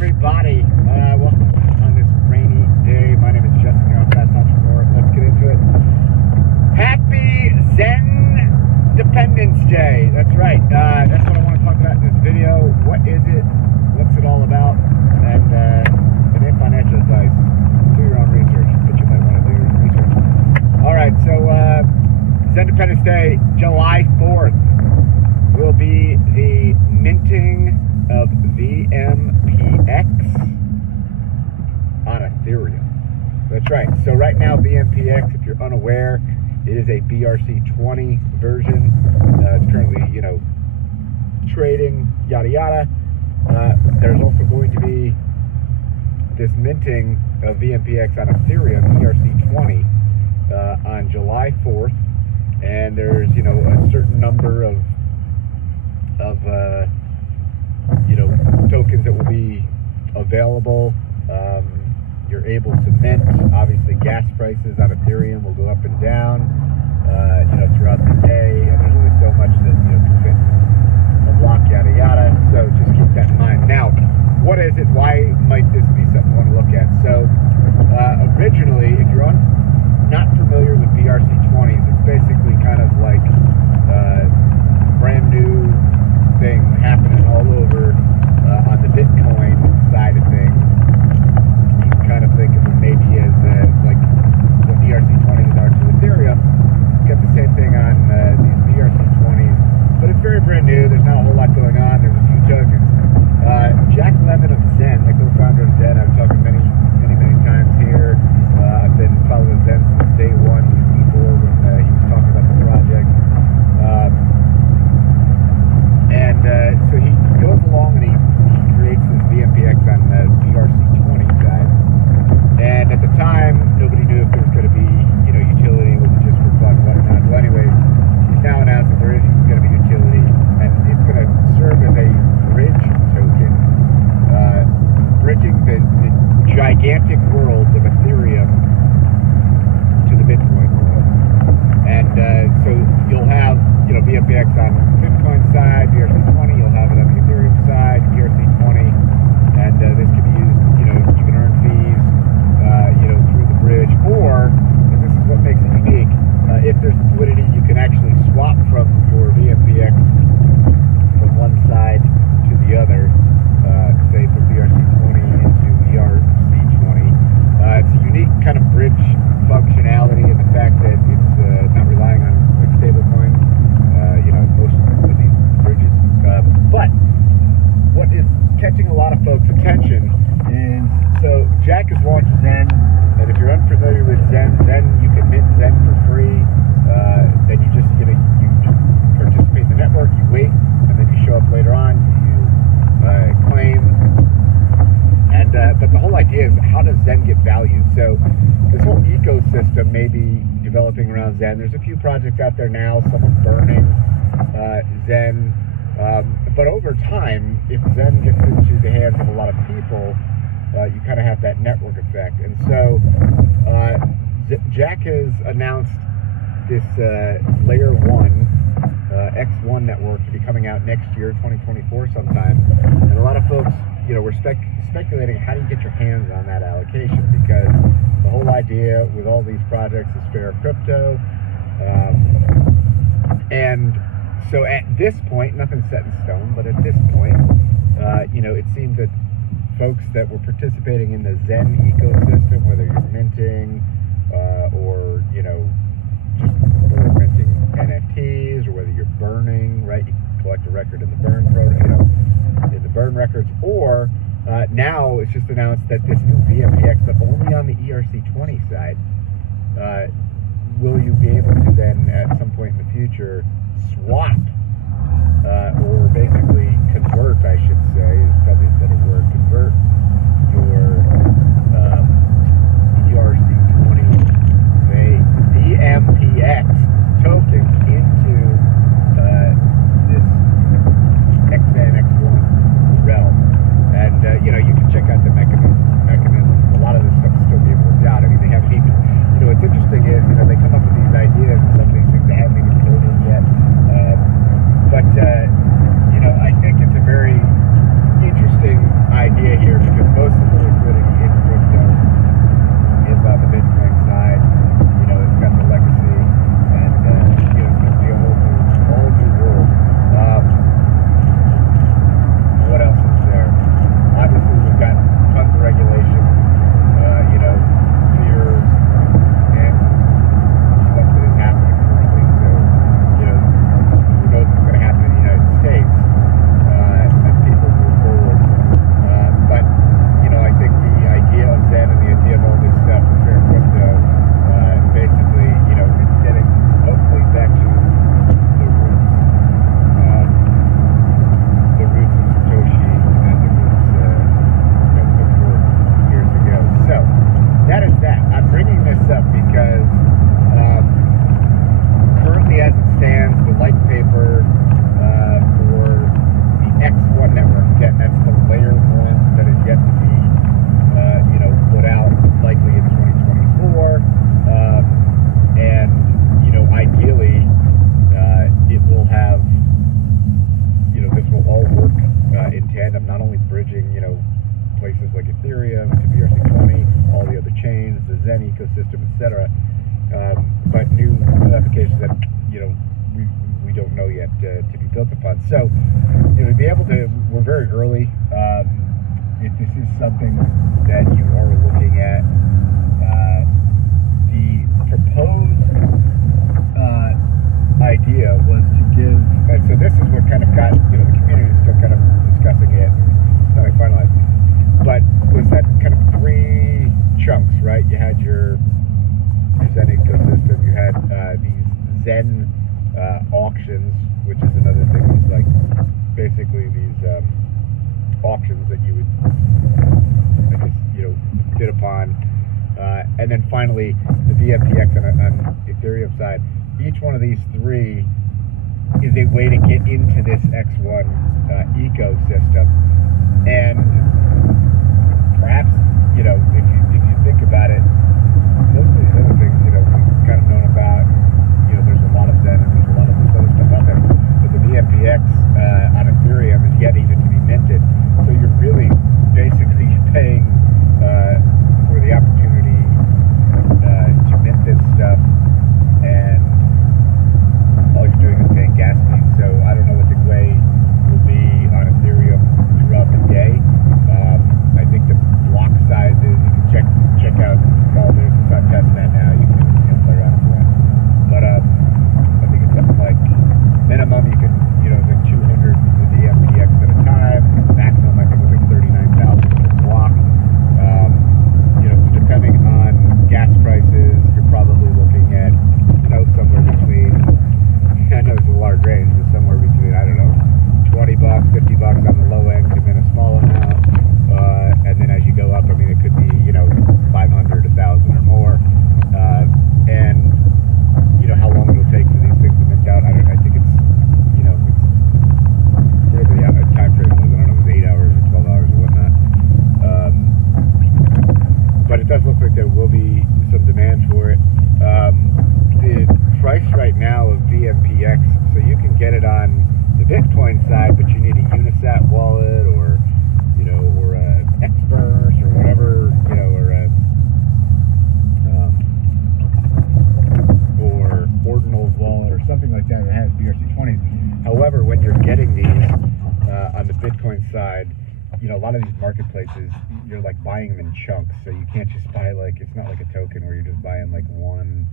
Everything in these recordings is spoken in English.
everybody. Welcome on this rainy day. My name is Justin, you're on Fast Entrepreneur. Let's get into it. Happy XENDEPENDENCE Day. That's right. That's what I want to talk about in this video. What is it? What's it all about? And it ain't financial advice. Do your own research, but you might want to do your own research. All right, so XENDEPENDENCE Day, July 4th, will be the minting of VMPX on Ethereum. That's right. So right now, VMPX, if you're unaware, it is a BRC20 version. It's currently, trading, yada yada. There's also going to be this minting of VMPX on Ethereum, ERC20, on July 4th, and there's a certain number of tokens that will be available. You're able to mint. Obviously, gas prices on Ethereum will go up and down, throughout the day, and there's only so much that can fit a block, yada yada. So just keep that in mind. Now, what is it? Why might this be something you want to look at? So, originally, if you're not familiar with BRC20s, it's basically kind of like brand new thing happening all over on the Bitcoin side of things. You can kind of think of it maybe as like what ERC20s are to Ethereum. It's got the same thing on these BRC20s, but it's very brand new. There's not a whole lot going on. There's a few tokens. Jack Lemmon of XEN, the co-founder of XEN, I've talked many times here. I've been following XEN since day one, before when he was talking about the project. So he goes along and he creates this VMPX on the BRC20 side. And at the time, nobody knew if there was going to be, utility. Was it just for fun, whatnot? Well, anyways, he's now announced that there is going to be utility, and it's going to serve as a bridge token, bridging the gigantic worlds of Ethereum to the Bitcoin world. And so you'll have, VMPX on Bitcoin side, BRC20, you'll have it on the Ethereum side, ERC20, and this can be used, you can earn fees, through the bridge, or, and this is what makes it unique, if there's liquidity, you can actually swap from your VMPX from one side to the other, say from BRC20 into ERC20. It's a unique kind of bridge functionality in the fact that it's not relying on like stable coins, most of these bridges. But what is catching a lot of folks' attention is, so Jack has launched XEN, and if you're unfamiliar with XEN, you can mint XEN for free. Then you just you participate in the network, you wait, and then you show up later on, you claim. And but the whole idea is, how does XEN get value? So this whole ecosystem may be developing around XEN. There's a few projects out there now, some are burning XEN, but over time, if XEN gets into the hands of a lot of people, you kind of have that network effect. And so Jack has announced this Layer 1 X1 network to be coming out next year, 2024 sometime. And a lot of folks, we're speculating, how do you get your hands on that allocation? Because the whole idea with all these projects is fair crypto. And so at this point, nothing's set in stone, but at this point, it seems that folks that were participating in the XEN ecosystem, whether you're minting or, just for minting NFTs, or whether you're burning, right? You can collect a record in the burn in the burn records, or now it's just announced that this new VMPX, but only on the ERC20 side, will you be able to then at some point in the future swap or basically convert, I should say, is probably a better word, convert your ERC20 VMPX tokens into this XEN X1 realm. And you can check out the mechanism. A lot of this stuff is still being worked out. I mean, they haven't even, what's interesting is, they come up with these ideas, and some of these things they haven't even coded yet. But I think it's a very tandem, not only bridging, places like Ethereum to BRC20, all the other chains, the Zen ecosystem, etc., but new applications that, we don't know yet to be built upon. So, to be able to, we're very early. If this is something that you are looking at, the proposed idea was to give, and so this is what kind of got, the community is still kind of discussing it, it's not like finalized, but was that kind of three chunks, right? You had your Zen ecosystem, you had these Zen auctions, which is another thing. It's like basically these auctions that you would, I guess, bid upon, and then finally the VMPX on the Ethereum side. Each one of these three is a way to get into this X1 ecosystem, and perhaps, if you think about it, most of these other things, we've kind of known about. There's a lot of Zen and there's a lot of this other stuff out there, but the VMPX on Ethereum is yet even to be minted. So you're really basically paying for the opportunity to mint this stuff, and all you're doing is paying gas fees. So I don't know what the way will be on Ethereum throughout the day. I think the block sizes, you can check out all this. It's on testnet now. You can play around with that. But I think it's something like minimum you can, like 200 with the MPX at a time. Maximum I think was like 39,000 per block. So depending on gas prices, you're probably looking at, somewhere between, I know it's a large range, but somewhere between, I don't know, $20, $50 on the low end to then a small amount. And then as you go up, it could be, 500, 1,000 or more. And, how long it'll take for these things to mint out, I think it's, whatever the time frame was, I don't know if it was 8 hours or 12 hours or whatnot. But it does look like there will be some demand for it. The price right now of VMPX, so you can get it on the Bitcoin side, but you need a Unisat wallet or a Xverse or whatever, or Ordinal's wallet or something like that has BRC20s. However, when you're getting these on the Bitcoin side, a lot of these marketplaces, you're like buying them in chunks, so you can't just buy it's not like a token where you're just buying like one,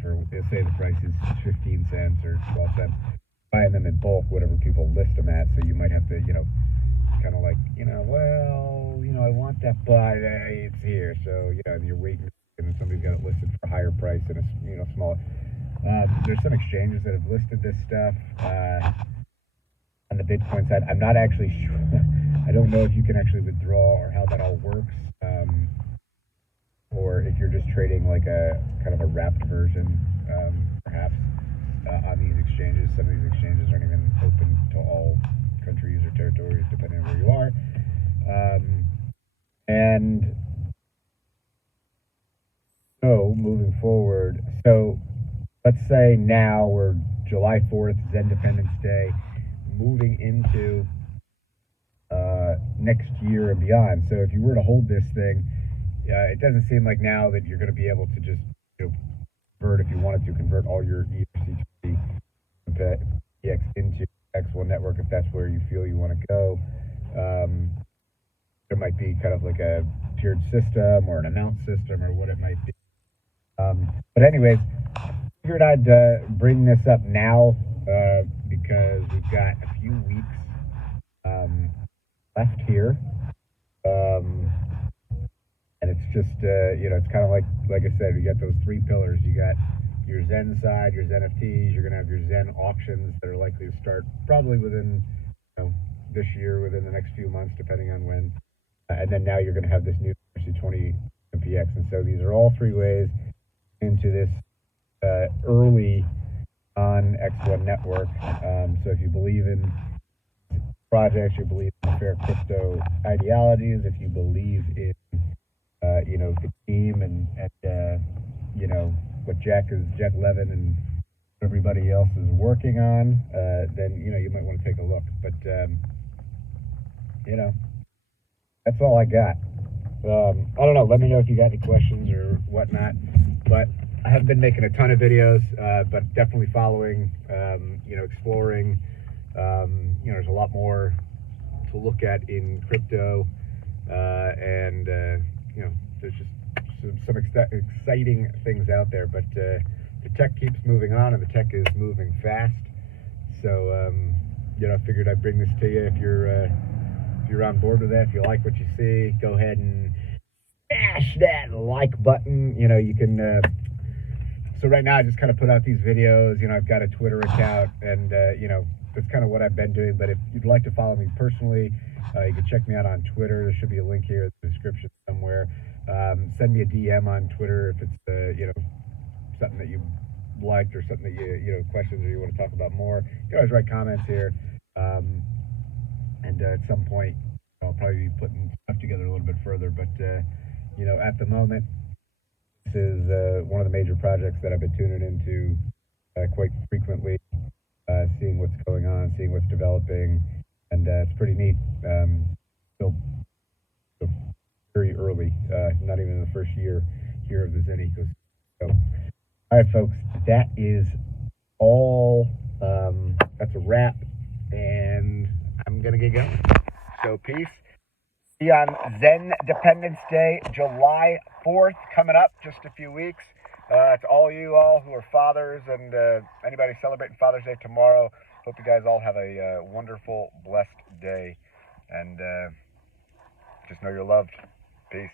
for, let's say the price is 15 cents or 12 cents, buying them in bulk, whatever people list them at, so you might have to, kind of like, I want that, but it's here, so, you're waiting, and somebody's got it listed for a higher price and a small. There's some exchanges that have listed this stuff on the Bitcoin side. I'm not actually sure. I don't know if you can actually withdraw or how that all works, or if you're just trading like a kind of a wrapped version, perhaps, on these exchanges. Some of these exchanges aren't even open to all countries or territories, depending on where you are. And so, moving forward, so let's say now we're July 4th, XENDEPENDENCE Day, moving into next year and beyond. So if you were to hold this thing, it doesn't seem like now that you're going to be able to just convert, if you wanted to, convert all your ERC20 into X1 network if that's where you feel you want to go. There might be kind of like a tiered system or an amount system or what it might be. But anyways, I figured I'd bring this up now because we've got a few weeks left here. And it's just, it's kind of like I said, you got those three pillars. You got your Zen side, your Zen FTs, you're going to have your Zen auctions that are likely to start probably within, this year, within the next few months, depending on when. And then now you're going to have this new ERC20 MPX. And so these are all three ways into this early on X1 network. So if you believe in projects, you believe in fair crypto ideologies, if you believe in the team and what Jack Levin and everybody else is working on, then you might want to take a look. But you know, that's all I got. I don't know. Let me know if you got any questions or whatnot. But I haven't been making a ton of videos, but definitely following, you know, exploring. You know, there's a lot more to look at in crypto, and you know, there's just some exciting things out there. But the tech keeps moving on, and the tech is moving fast. So you know, I figured I'd bring this to you. If you're on board with that, if you like what you see, go ahead and smash that like button. You know, you can. So right now, I just kind of put out these videos. You know, I've got a Twitter account, and you know, that's kind of what I've been doing. But if you'd like to follow me personally, you can check me out on Twitter. There should be a link here in the description somewhere. Send me a DM on Twitter if it's you know, something that you liked or something that you know, questions or you want to talk about more. You can always write comments here. And at some point, I'll probably be putting stuff together a little bit further. But you know, at the moment, this is one of the major projects that I've been tuning into quite frequently, seeing what's going on, seeing what's developing, and it's pretty neat. Still very early, not even in the first year here of the Zen ecosystem. So, all right, folks, that is all. That's a wrap, and I'm gonna get going. So, peace. See you on XENDEPENDENCE Day, July 4th, coming up, just a few weeks. To all you all who are fathers and anybody celebrating Father's Day tomorrow, hope you guys all have a wonderful, blessed day. And just know you're loved. Peace.